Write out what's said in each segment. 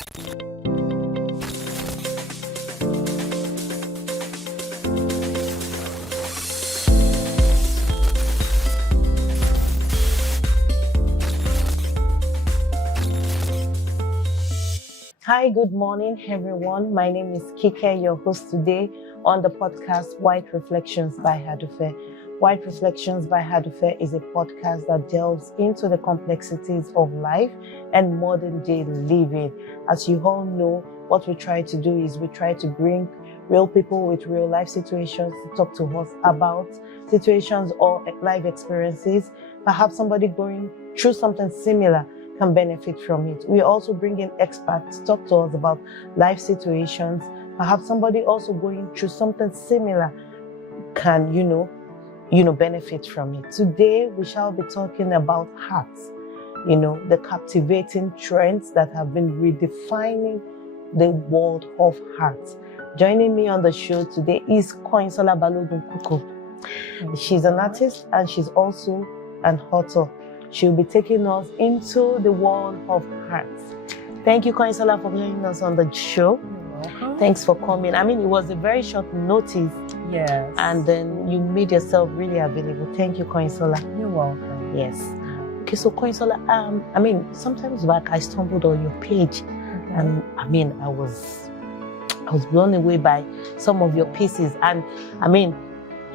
Hi, good morning, everyone. My name is Kike, your host today on the podcast White Reflections by Hadufe. White Reflections by Hadufe is a podcast that delves into the complexities of life and modern day living. As you all know, what we try to do is we try to bring real people with real life situations to talk to us about situations or life experiences. Perhaps somebody going through something similar can benefit from it. We also bring in experts to talk to us about life situations. Perhaps somebody also going through something similar can, benefit from it. Today, we shall be talking about hearts, the captivating trends that have been redefining the world of hearts. Joining me on the show today is Koinsola Balogun Kuko. She's an artist and she's also an author. She'll be taking us into the world of hearts. Thank you, Koinsola, for joining us on the show. You're welcome. Thanks for coming. I mean, it was a very short notice. Yes. And then you made yourself really available. Thank you, Koinsola. You're welcome. Yes. Okay, so Koinsola, sometimes back I stumbled on your page, and I was blown away by some of your pieces, and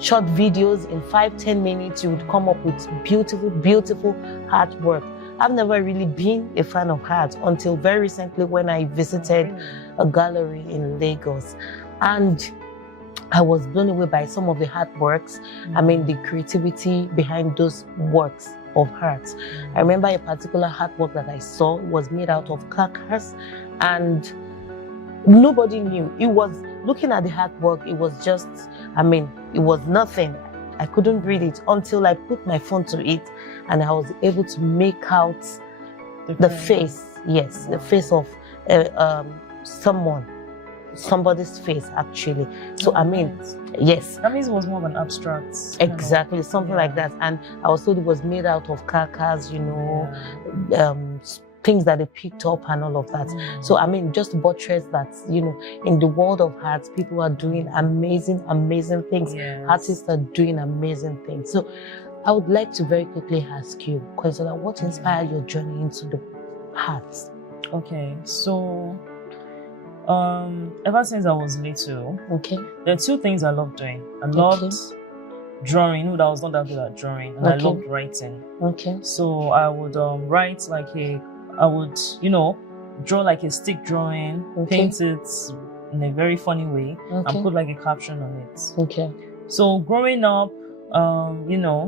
short videos in 5-10 minutes, you would come up with beautiful, beautiful artwork. I've never really been a fan of art until very recently when I visited a gallery in Lagos. And I was blown away by some of the artworks. The creativity behind those works of art. I remember a particular artwork that I saw was made out of carcass, and nobody knew. It was looking at the artwork, it was just, it was nothing. I couldn't read it until I put my phone to it and I was able to make out the face. Yes, the face of somebody's face actually. So yes. That means it was more of an abstract. Exactly, something like that. And I was told it was made out of carcass, things that they picked up and all of that. So just to buttress that, in the world of arts, people are doing amazing things. Yes. Artists are doing amazing things. So I would like to very quickly ask you, Koinsola, what inspired your journey into the arts? Okay, so ever since I was little, there are two things I love doing. I loved drawing, I was not that good at drawing, and I loved writing. So I would write I would, draw like a stick drawing, paint it in a very funny way, and put like a caption on it. So growing up,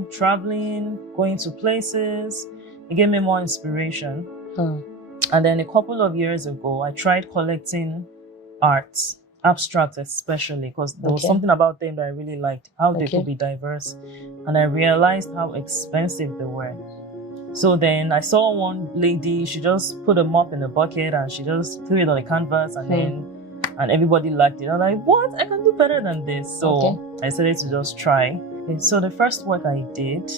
traveling, going to places, it gave me more inspiration. And then a couple of years ago, I tried collecting art, abstract especially, because there was something about them that I really liked, how they could be diverse. And I realized how expensive they were. So then I saw one lady, she just put a mop in a bucket and she just threw it on the canvas and everybody liked it. I was like, what? I can do better than this. So I started to just try. And so the first work I did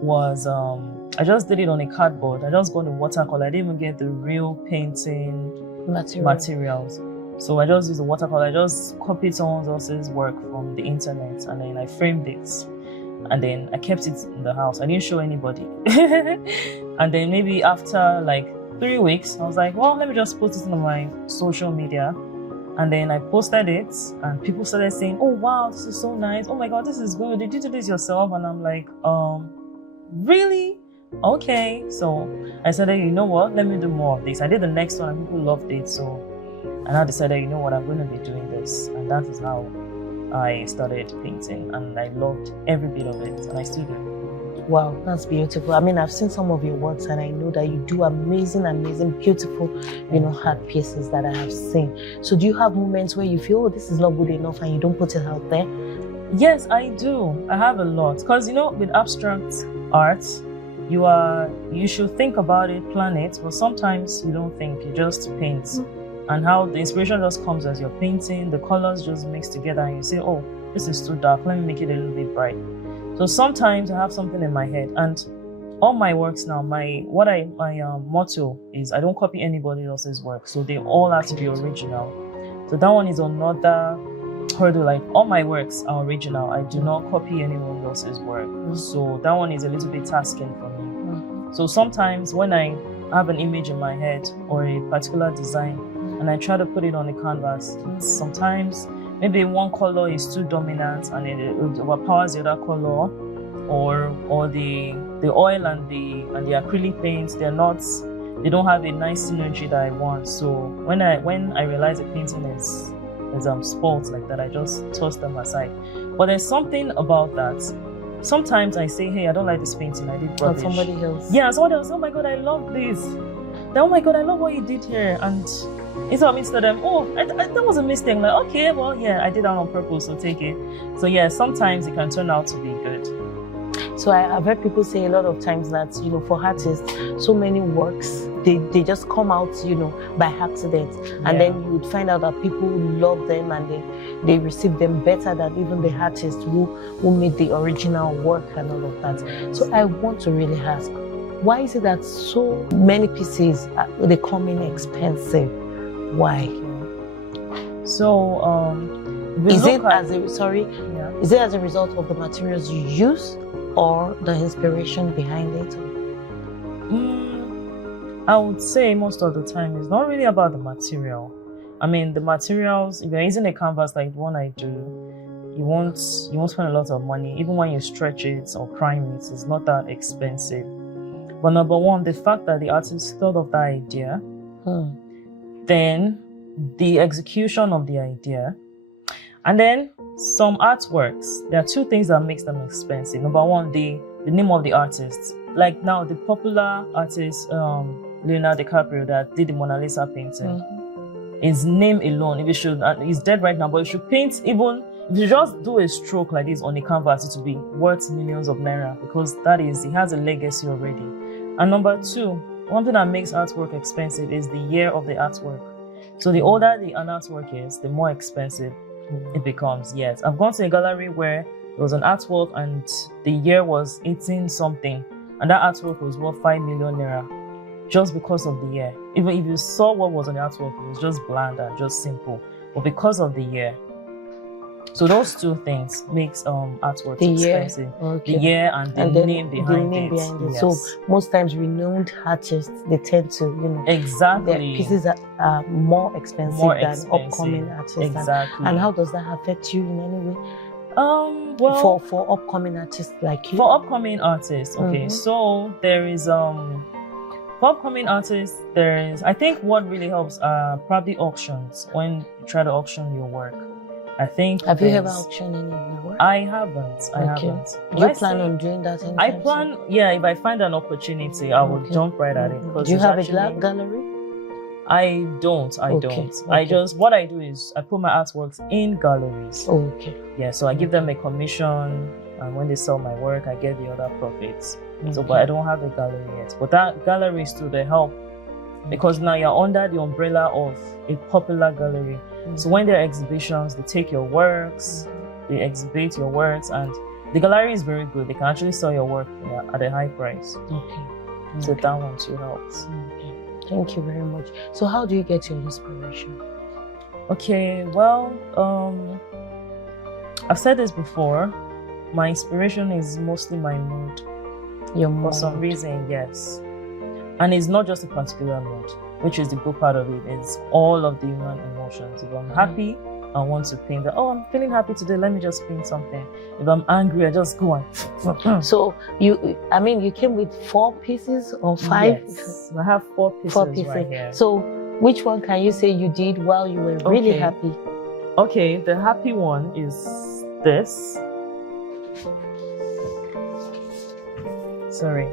was, I just did it on a cardboard. I just got the watercolor. I didn't even get the real painting materials. So I just used the watercolor. I just copied someone else's work from the internet and then I framed it. And then I kept it in the house. I didn't show anybody. And then maybe after like 3 weeks, I was like, well, let me just post it on my social media. And then I posted it and people started saying, oh, wow, this is so nice. Oh my God, this is good. Did you do this yourself? And I'm like, really? Okay. So I said, you know what? Let me do more of this. I did the next one and people loved it. So I decided, you know what? I'm going to be doing this. And that is how I started painting, and I loved every bit of it, and I still do. Wow, that's beautiful. I've seen some of your works, and I know that you do amazing, beautiful, art pieces that I have seen. So do you have moments where you feel, oh, this is not good enough, and you don't put it out there? Yes, I do. I have a lot. Because, with abstract art, you should think about it, plan it, but sometimes you don't think, you just paint. And how the inspiration just comes as you're painting, the colors just mix together and you say, oh, this is too dark, let me make it a little bit bright. So sometimes I have something in my head, and all my works now, my motto is I don't copy anybody else's work, so they all have to be original. So that one is another hurdle. Like, all my works are original. I do not copy anyone else's work. So that one is a little bit tasking for me. So sometimes when I have an image in my head or a particular design and I try to put it on the canvas, sometimes maybe one color is too dominant and it overpowers the other color, or the oil and the acrylic paints, they don't have a nice synergy that I want. So when I realize a painting is spoiled like that, I just toss them aside. But there's something about that. Sometimes I say, hey, I don't like this painting, I did rubbish. Somebody else. Yeah, somebody else, oh my God, I love this. Oh my God, I love what you did here. And instead of me to them, oh, that was a mistake. I'm like, okay, well, yeah, I did that on purpose, so take it. So yeah, sometimes it can turn out to be good. So I've heard people say a lot of times that, for artists, so many works, they just come out, by accident. And then you would find out that people love them and they receive them better than even the artist who made the original work and all of that. So I want to really ask, why is it that so many pieces, they come in expensive? Why? So, is it as a result of the materials you use, or the inspiration behind it? I would say most of the time it's not really about the material. I mean, the materials, if you're using a canvas like the one I do, you won't spend a lot of money. Even when you stretch it or prime it, it's not that expensive. But number one, the fact that the artist thought of that idea, then the execution of the idea, and then some artworks, there are two things that makes them expensive. Number one, the name of the artist. Like now, the popular artist, Leonardo DiCaprio, that did the Mona Lisa painting, his name alone, if you should, he's dead right now, but you should paint, even if you just do a stroke like this on a canvas, it will be worth millions of naira, because he has a legacy already. And number two, one thing that makes artwork expensive is the year of the artwork. So the older an artwork is, the more expensive it becomes. Yes, I've gone to a gallery where there was an artwork and the year was 18 something, and that artwork was worth 5 million naira just because of the year. Even if you saw what was on the artwork, it was just bland and just simple, but because of the year. So those two things makes artwork expensive. The year and the name behind it. Yes. So most times renowned artists, they tend to, exactly, their pieces are more expensive than upcoming artists. Exactly. And how does that affect you in any way? Well, for upcoming artists like you. For upcoming artists, okay. So there is for upcoming artists, I think what really helps are probably auctions. When you try to auction your work, I think. Have you ever auctioned any of your work? I haven't. Do you plan on doing that? I plan. Yeah, if I find an opportunity, I will jump right at it. Do you have a gallery? I don't. I just, what I do is I put my artworks in galleries. Yeah, so I give them a commission, and when they sell my work, I get the other profits. So, but I don't have a gallery yet. But that gallery is to the help, because now you're under the umbrella of a popular gallery. So when there are exhibitions, they take your works, they exhibit your works, and the gallery is very good. They can actually sell your work at a high price. So that one too helps. Thank you very much. So how do you get your inspiration? Okay, well, I've said this before. My inspiration is mostly my mood. Your mood. For some reason, yes. And it's not just a particular mood, which is the good part of it. It's all of the human emotions. If I'm happy, I want to paint that. Oh, I'm feeling happy today, let me just paint something. If I'm angry, I just go and... So you came with 4 pieces or 5? Yes, I have 4 pieces right here. So which one can you say you did while you were really happy? Okay, the happy one is this. Sorry.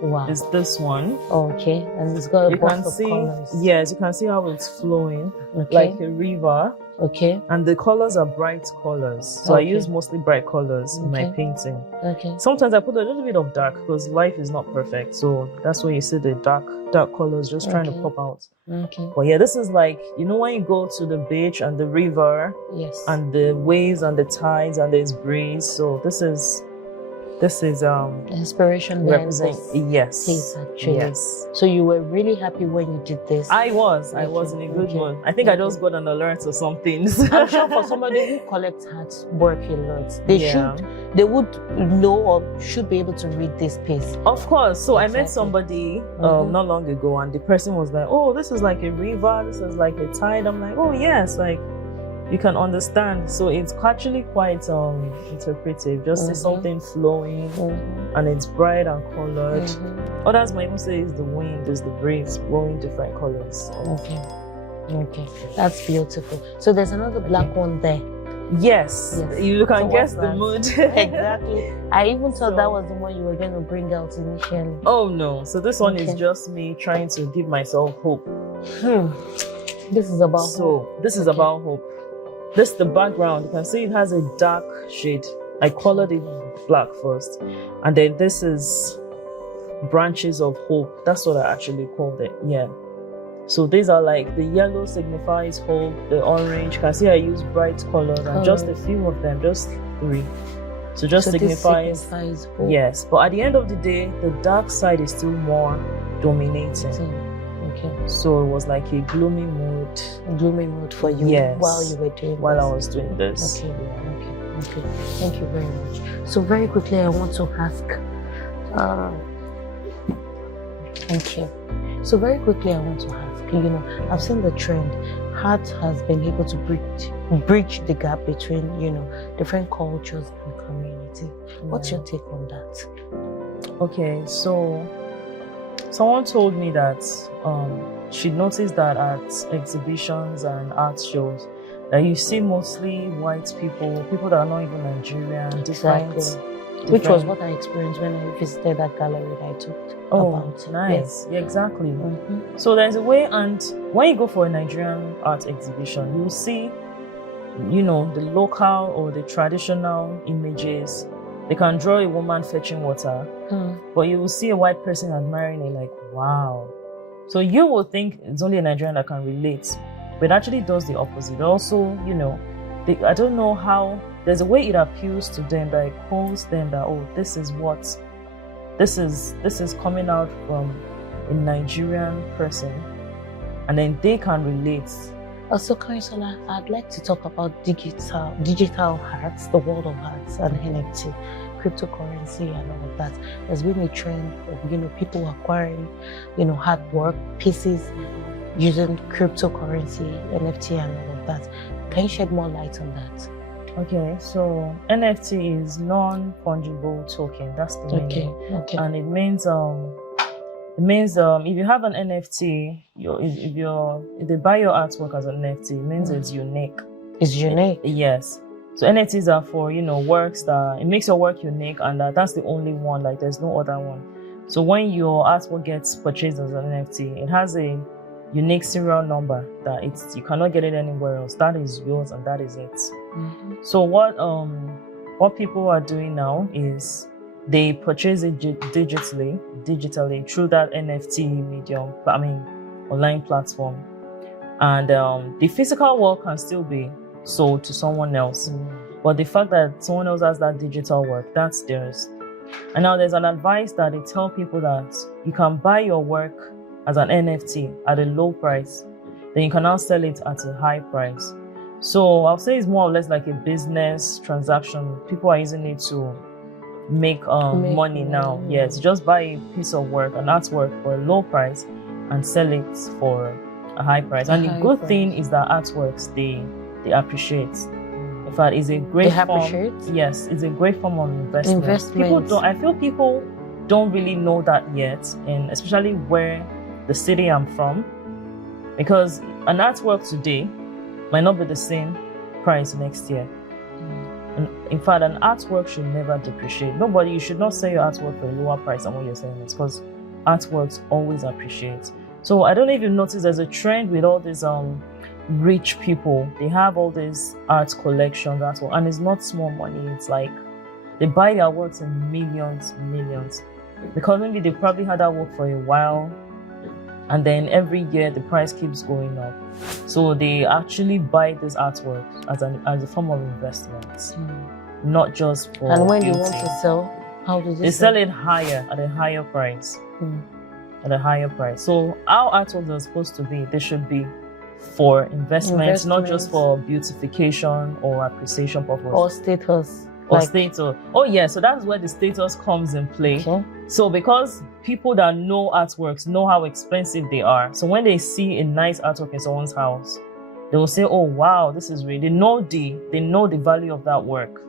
Wow. It's this one. Okay, and it's got a bunch of colors. Yes, you can see how it's flowing, like a river. Okay. And the colors are bright colors. So I use mostly bright colors in my painting. Okay. Sometimes I put a little bit of dark because life is not perfect. So that's where you see the dark colors just trying to pop out. Okay. But yeah, this is like, when you go to the beach and the river, yes, and the waves and the tides and there's breeze. So this is This is inspiration behind represent. this Yes. piece, actually. Yes. So you were really happy when you did this. I was in a good mood. I think I just got an alert or some things. I'm sure for somebody who collects art work a lot, they would know or should be able to read this piece. Of course. So I met somebody not long ago, and the person was like, "Oh, this is like a river. This is like a tide." I'm like, "Oh yes, like you can understand." So it's actually quite interpretive. Just see something flowing, and it's bright and colored. Others might even say it's the wind, it's the breeze blowing different colors. Okay, that's beautiful. So there's another black one there. Yes. You can guess the mood. Exactly. I even thought that was the one you were going to bring out initially. Oh no. So this one is just me trying to give myself hope. This is about hope. This is about hope. This is the background. You can see it has a dark shade. I colored it black first. And then this is branches of hope. That's what I actually called it. Yeah. So these are like the yellow signifies hope, the orange. You can see I use bright colors and just a few of them, just 3. So just signifies hope. Yes. But at the end of the day, the dark side is still more dominating. So it was like a gloomy mood. Gloomy mood for you while you were doing while I was doing this. Okay. Thank you very much. So very quickly, I want to ask. Thank you. So very quickly, I want to ask. I've seen the trend. Art has been able to bridge the gap between different cultures and community. What's your take on that? Okay, so someone told me that she noticed that at exhibitions and art shows that you see mostly white people that are not even Nigerian, exactly. Which was what I experienced when I visited that gallery that I talked about. Nice. Yes. Yeah, exactly. So there's a way, and when you go for a Nigerian art exhibition, you'll see, the local or the traditional images. They can draw a woman fetching water, but you will see a white person admiring it like, wow. So you will think it's only a Nigerian that can relate, but it actually does the opposite. Also, I don't know how, there's a way it appeals to them that it calls them that, oh, this is coming out from a Nigerian person, and then they can relate. Also, Karisola, I'd like to talk about digital arts, the world of arts and NFT, cryptocurrency and all of that. There's been a trend of people acquiring artwork pieces using cryptocurrency, NFT and all of that. Can you shed more light on that? Okay, so NFT is non-fungible token. That's the meaning. Okay. And it means if you have an NFT, if they buy your artwork as an NFT, it means it's unique. It's unique. Yes. So NFTs are for works that it makes your work unique, and that's the only one. Like there's no other one. So when your artwork gets purchased as an NFT, it has a unique serial number that you cannot get it anywhere else. That is yours, and that is it. So what people are doing now is they purchase it digitally through that NFT medium, online platform, and the physical work can still be sold to someone else. But the fact that someone else has that digital work, that's theirs. And now there's an advice that they tell people that you can buy your work as an NFT at a low price, then you can now sell it at a high price. So I'll say it's more or less like a business transaction. People are using it to make money now. Yes, just buy a piece of work, an artwork, for a low price and sell it for a high price. And the good thing is that artworks, they appreciate. In fact, it's a great form. Yes, it's a great form of investment. I feel people don't really know that yet, and especially where the city I'm from, because an artwork today might not be the same price next year. And in fact, an artwork should never depreciate. You should not sell your artwork for a lower price than what you're selling it, because artworks always appreciate. So I don't know if you've noticed there's a trend with all these rich people. They have all these art collections, and it's not small money. It's like they buy their works in millions, because maybe they probably had that work for a while, and then every year the price keeps going up. So they actually buy this artwork as a form of investment, not just for. And when you want to sell, How does They sell it higher, at a higher price. At a higher price. So our artworks are supposed to be, they should be for investments, not just for beautification or appreciation purpose. Or status. Or status. Oh yeah, so that's where the status comes in play. Okay. So because people that know artworks know how expensive they are, so when they see a nice artwork in someone's house, they will say, "Oh wow, this is really." They know the value of that work.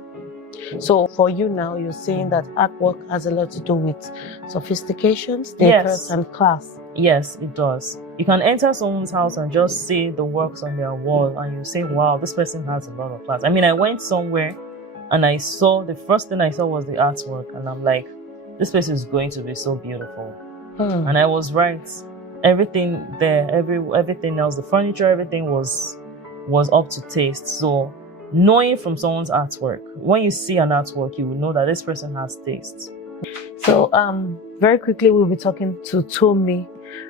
So for you now, you're saying that artwork has a lot to do with sophistication, status, and class. Yes, it does. You can enter someone's house and just see the works on their wall, and you say, "Wow, this person has a lot of class." I mean, I went somewhere and I saw, the first thing I saw was the artwork, and I'm like, this place is going to be so beautiful. And I was right. Everything there, everything else, the furniture, everything was up to taste. So knowing from someone's artwork, when you see an artwork, you will know that this person has taste. So very quickly, we'll be talking to Tomi.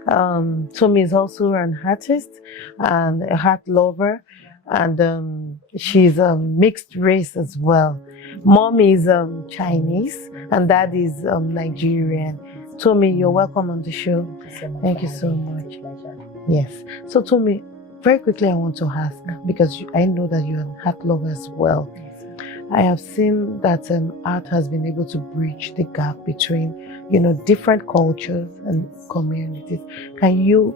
Tomi is also an artist and a art lover, and she's mixed race as well. Mom is Chinese and dad is Nigerian. Tomi, you're welcome on the show. Thank you so much. Yes. So Tomi, very quickly I want to ask, because I know that you're an art lover as well. I have seen that art has been able to bridge the gap between, different cultures and communities. Can you,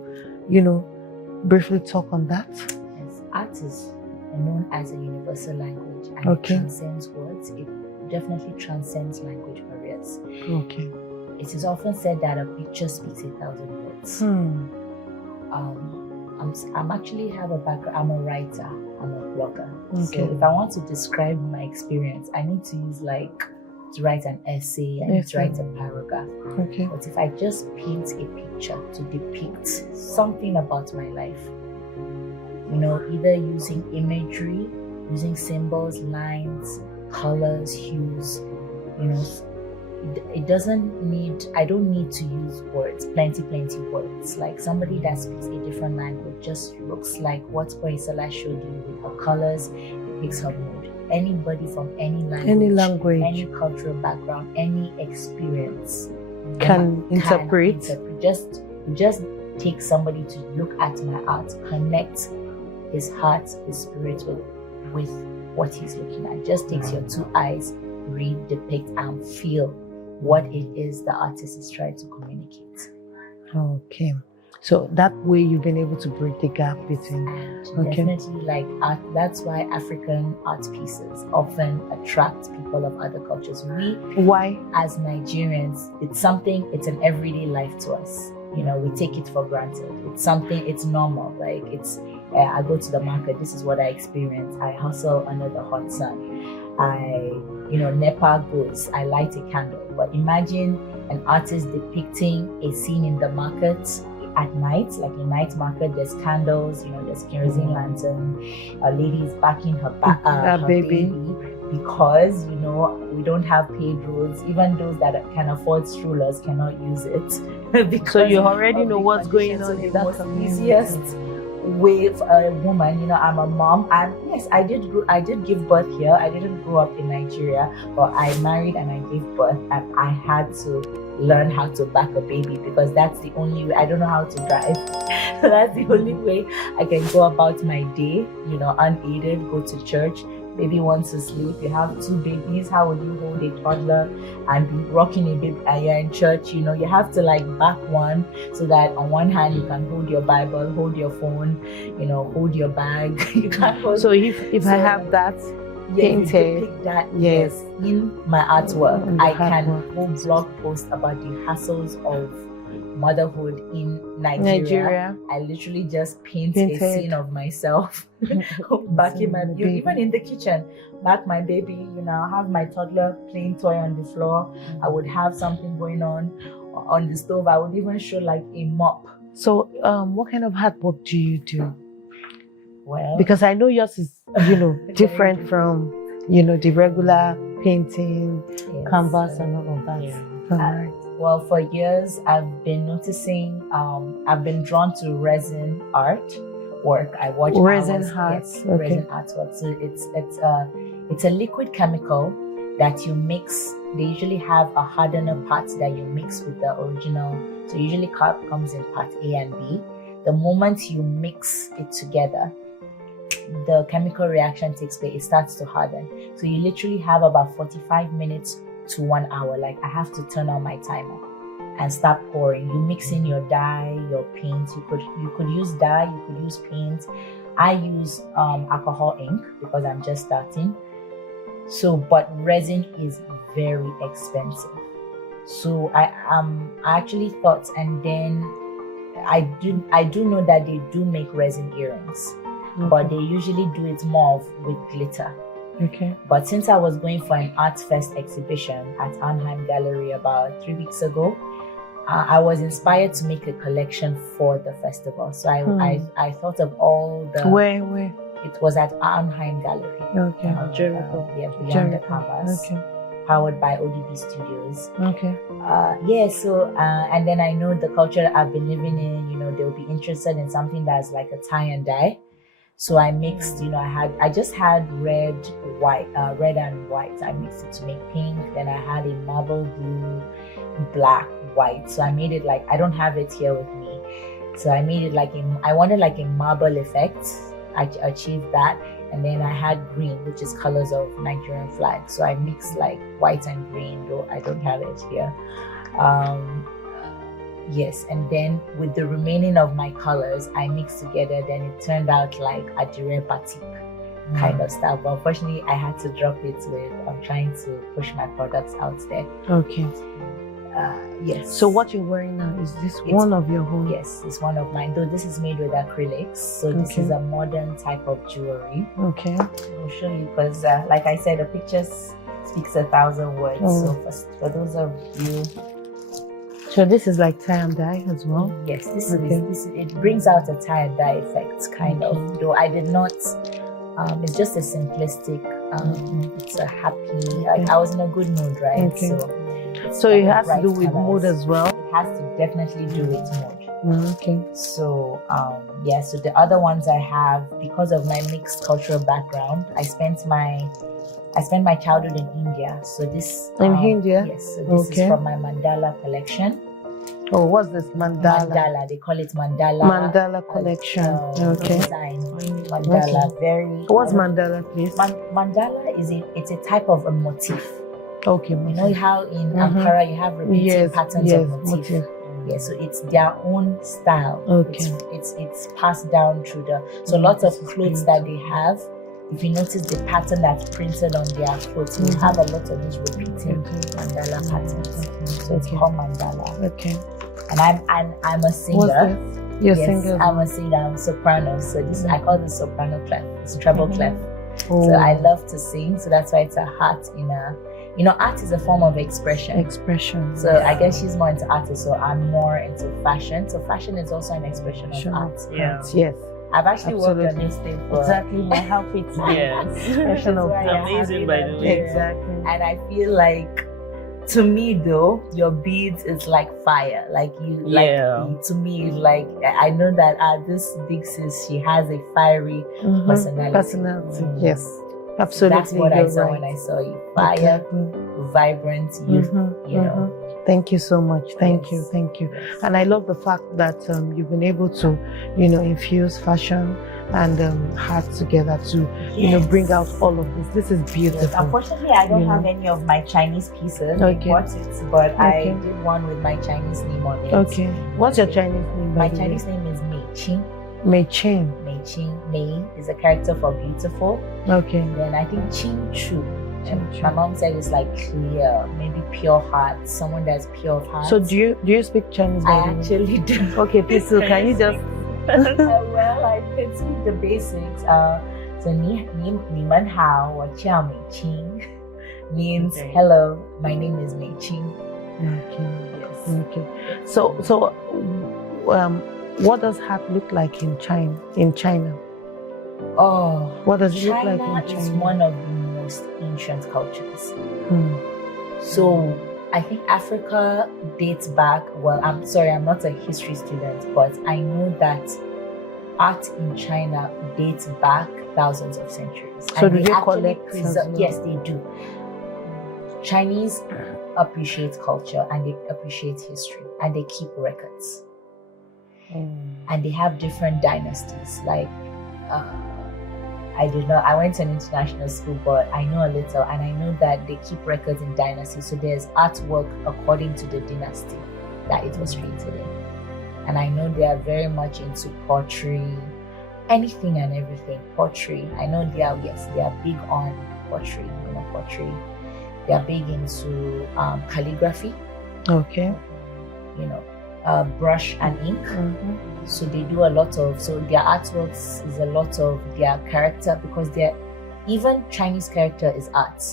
briefly talk on that? Yes, art is known as a universal language, and it transcends words. It definitely transcends language barriers. Okay. It is often said that a picture speaks 1,000 words. I'm actually have a background. I'm a writer. I'm a blogger. Okay. So if I want to describe my experience, I need to use to write an essay. I need to write a paragraph. Okay. But if I just paint a picture to depict something about my life, either using imagery, using symbols, lines, colors, hues, I don't need to use words, plenty words. Like somebody that speaks a different language just looks like what Koisala showed you with her colors, it makes her mood. Anybody from any language, any cultural background, any experience can interpret. Just take somebody to look at my art, connect his heart, his spirit with what he's looking at. Just takes your two eyes, read, depict, and feel what it is the artist is trying to communicate. Okay. So that way you've been able to break the gap between. Definitely, like art. That's why African art pieces often attract people of other cultures. Why? As Nigerians, it's an everyday life to us. We take it for granted. It's normal. Like I go to the market, this is what I experience. I hustle under the hot sun. NEPA goes, I light a candle. But imagine an artist depicting a scene in the market at night, like a night market. There's candles, there's kerosene lantern. A lady is backing her baby because, we don't have paid roads. Even those that can afford strollers cannot use it. So you already know what's going on in that most community. Easiest way for a woman, I'm a mom, and yes, I did give birth here. I didn't grow up in Nigeria, but I married and I gave birth, and I had to learn how to back a baby because that's the only way. I don't know how to drive. So that's the only way I can go about my day, unaided, go to church. Baby wants to sleep. You have two babies. How will you hold a toddler and be rocking a baby? And you're in church, you have to back one so that on one hand you can hold your Bible, hold your phone, hold your bag. You can't hold. So if I have that painted, yes, in my artwork, I can hold blog posts about the hassles of motherhood in Nigeria. I literally just painted a scene of myself backing my baby, even in the kitchen, back my baby, have my toddler playing toy on the floor. I would have something going on the stove. I would even show a mop. So what kind of artwork do you do? Well, because I know yours is different from the regular painting, canvas and all of that. Yeah. Well, for years, I've been noticing, I've been drawn to resin art work. I watch resin art. Resin artwork. So it's a liquid chemical that you mix. They usually have a hardener part that you mix with the original. So usually comes in part A and B. The moment you mix it together, the chemical reaction takes place. It starts to harden. So you literally have about 45 minutes to 1 hour. Like, I have to turn on my timer and start pouring. You mix in your dye, your paint. You could use dye, you could use paint. I use alcohol ink because I'm just starting. So, but resin is very expensive. So I actually thought, and then I do know that they do make resin earrings, but they usually do it more with glitter. Okay. But since I was going for an Arts Fest exhibition at Arnhem Gallery about 3 weeks ago, I was inspired to make a collection for the festival. So I thought of all the... Where? It was at Arnhem Gallery. Okay. Jericho. Beyond the Canvas. Okay. Powered by ODB Studios. Okay. So and then I know the culture that I've been living in, you know, they'll be interested in something that's like a tie and dye. So I mixed, you know, I just had red and white. I mixed it to make pink. Then I had a marble blue, black, white. So I made it like, I don't have it here with me. So I made it like I wanted like a marble effect. I achieved that. And then I had green, which is colors of Nigerian flag. So I mixed like white and green, though I don't have it here. Yes, and then with the remaining of my colors, I mixed together. Then it turned out like a dire batik kind of stuff. But unfortunately, I had to drop it I'm trying to push my products out there. Okay. Yes. So what you're wearing now, is this one of your own? Yes, it's one of mine. Though this is made with acrylics, so this is a modern type of jewelry. Okay. I'll show you because, like I said, the pictures speaks 1,000 words. So for those of you. So this is like tie and dye as well? Yes, this is it brings out a tie and dye effect, kind of. Though I did not. It's just a simplistic. It's a happy. Like I was in a good mood, right? Okay. So it has to do with mood as well? It has to definitely do with mood. Okay. So, so the other ones I have, because of my mixed cultural background, I spent my childhood in India. So this... In India? Yes. So this is from my mandala collection. Oh, what's this? Mandala? Mandala. They call it mandala. Mandala collection. Okay. Design. Mandala. Okay. Very... What's mandala, please? Mandala it's a type of a motif. Okay. You know how in Ankara you have repeating patterns of motif. Yeah, so it's their own style. Okay. It's passed down through so lots of clothes that they have. If you notice the pattern that's printed on their clothes, you have a lot of these repeating mandala patterns. So it's called mandala. Okay. And I'm a singer. What's this? You're singer. I'm a singer. I'm a soprano. So this I call this soprano clef. It's treble clef. Oh. So I love to sing. So that's why it's a heart in a. You know, art is a form of expression. So I guess she's more into art, so I'm more into fashion. So fashion is also an expression of art. Yeah. Yes. I've actually worked on this thing for exactly my outfit. Yes. Fashion of amazing, by the way. Exactly. And I feel like, to me though, your beads is like fire. Like you, to me, like I know that this big sis, she has a fiery personality. Yes. Absolutely. That's what I saw when I saw you. Fire, vibrant, youth, you know. Thank you so much. Thank you. And I love the fact that you've been able to, you know, infuse fashion and art together to, bring out all of this. This is beautiful. Yes. Unfortunately, I don't have any of my Chinese pieces. I bought it, but I did one with my Chinese name on it. Okay. What's your Chinese name? My Chinese name is Mei Qing. Mei Qing. Mei is a character for beautiful. Okay. And then I think Qing Chu. My mom said it's like clear, maybe pure heart, someone that's pure of heart. So do you speak Chinese? I actually do. Okay, please. So can you just? Well, I can speak the basics. So ni men hao, 我叫美清 means hello. My name is Mei Qing. Okay. Yes. Okay. So what does heart look like in China? Oh, what does it look like in China? China is one of the most ancient cultures. So I think Africa dates back. Well, I'm sorry, I'm not a history student, but I know that art in China dates back thousands of centuries. So do they collect? Yes, they do. Chinese appreciate culture and they appreciate history and they keep records. And they have different dynasties. Like, I went to an international school, but I know a little, and I know that they keep records in dynasties. So there's artwork according to the dynasty that it was created in. And I know they are very much into pottery, anything and everything. Pottery. I know they are big on pottery, pottery. They are big into calligraphy. Okay. Brush and ink. So they do a lot of, so their artworks is a lot of their character, because even Chinese character is art,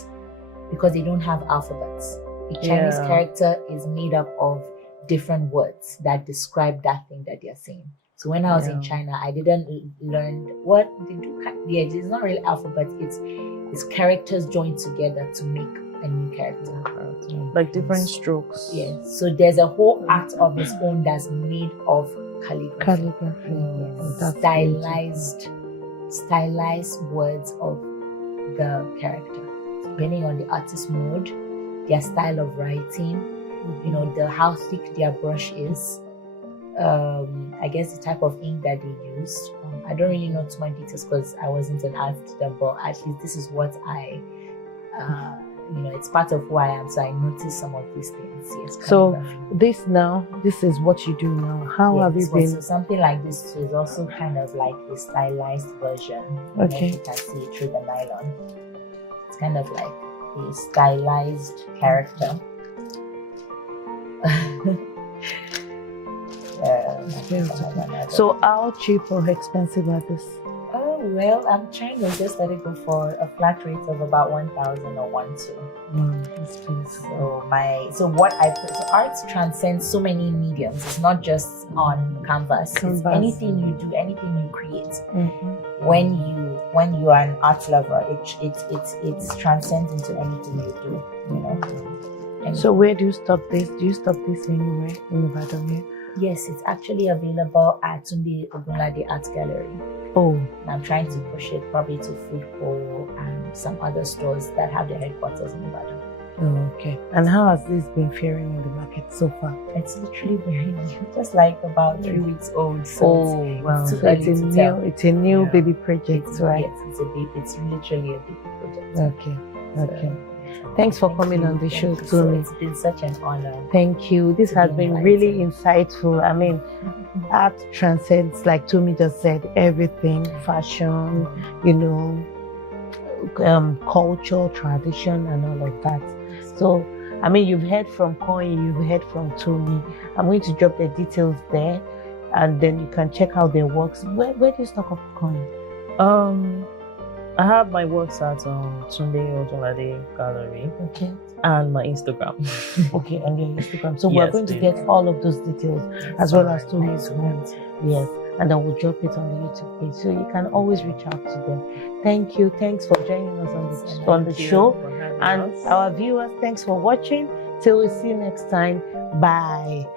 because they don't have alphabets. The Chinese character is made up of different words that describe that thing that they're saying. So when I was in China, I didn't learn what they do. It's not really alphabet. It's characters joined together to make a new character. Like different strokes. Yes. So there's a whole art of its own that's made of calligraphy. Yes. Stylized words of the character. Depending on the artist's mood, their style of writing, how thick their brush is. I guess the type of ink that they used. I don't really know too many details because I wasn't an art student, but at least this is what I, it's part of who I am. So I noticed some of these things. Yes. So this is what you do now. How have you been? So something like this is also kind of like a stylized version. Okay. You can see it through the nylon. It's kind of like a stylized character. So how cheap or expensive are this? Oh well, I'm trying to just let it go for a flat rate of about 1,000 or 1,200. So art transcends so many mediums. It's not just on canvas. It's anything you do, anything you create. When you are an art lover, it transcends into anything you do. So where do you stop this? Do you stop this anywhere in Ibadan here? Yes, it's actually available at Tunde Ogunlade Art Gallery. Oh. And I'm trying to push it probably to Foodco and some other stores that have their headquarters in Ibadan. Oh, okay. And how has this been faring in the market so far? It's literally very new, just like about 3 weeks old. So it's a new baby project, right? Yes, it's literally a baby project. Okay. Thanks for coming on the show, Tumi. It's been such an honor. Thank you. This has been really insightful. I mean, art transcends, like Tumi just said, everything, fashion, culture, tradition, and all of that. So, I mean, you've heard from Coin, you've heard from Tumi. I'm going to drop the details there, and then you can check out their works. Where do you stock up Coin? I have my works at Tunde Ogunlade Gallery. Okay. And my Instagram. Okay, on your Instagram. So we're going to get all of those details as well as Tumi's works. Yes. And then we'll drop it on the YouTube page. So you can always reach out to them. Thank you. Thanks for joining us on the show. And our viewers, thanks for watching. Till we see you next time. Bye.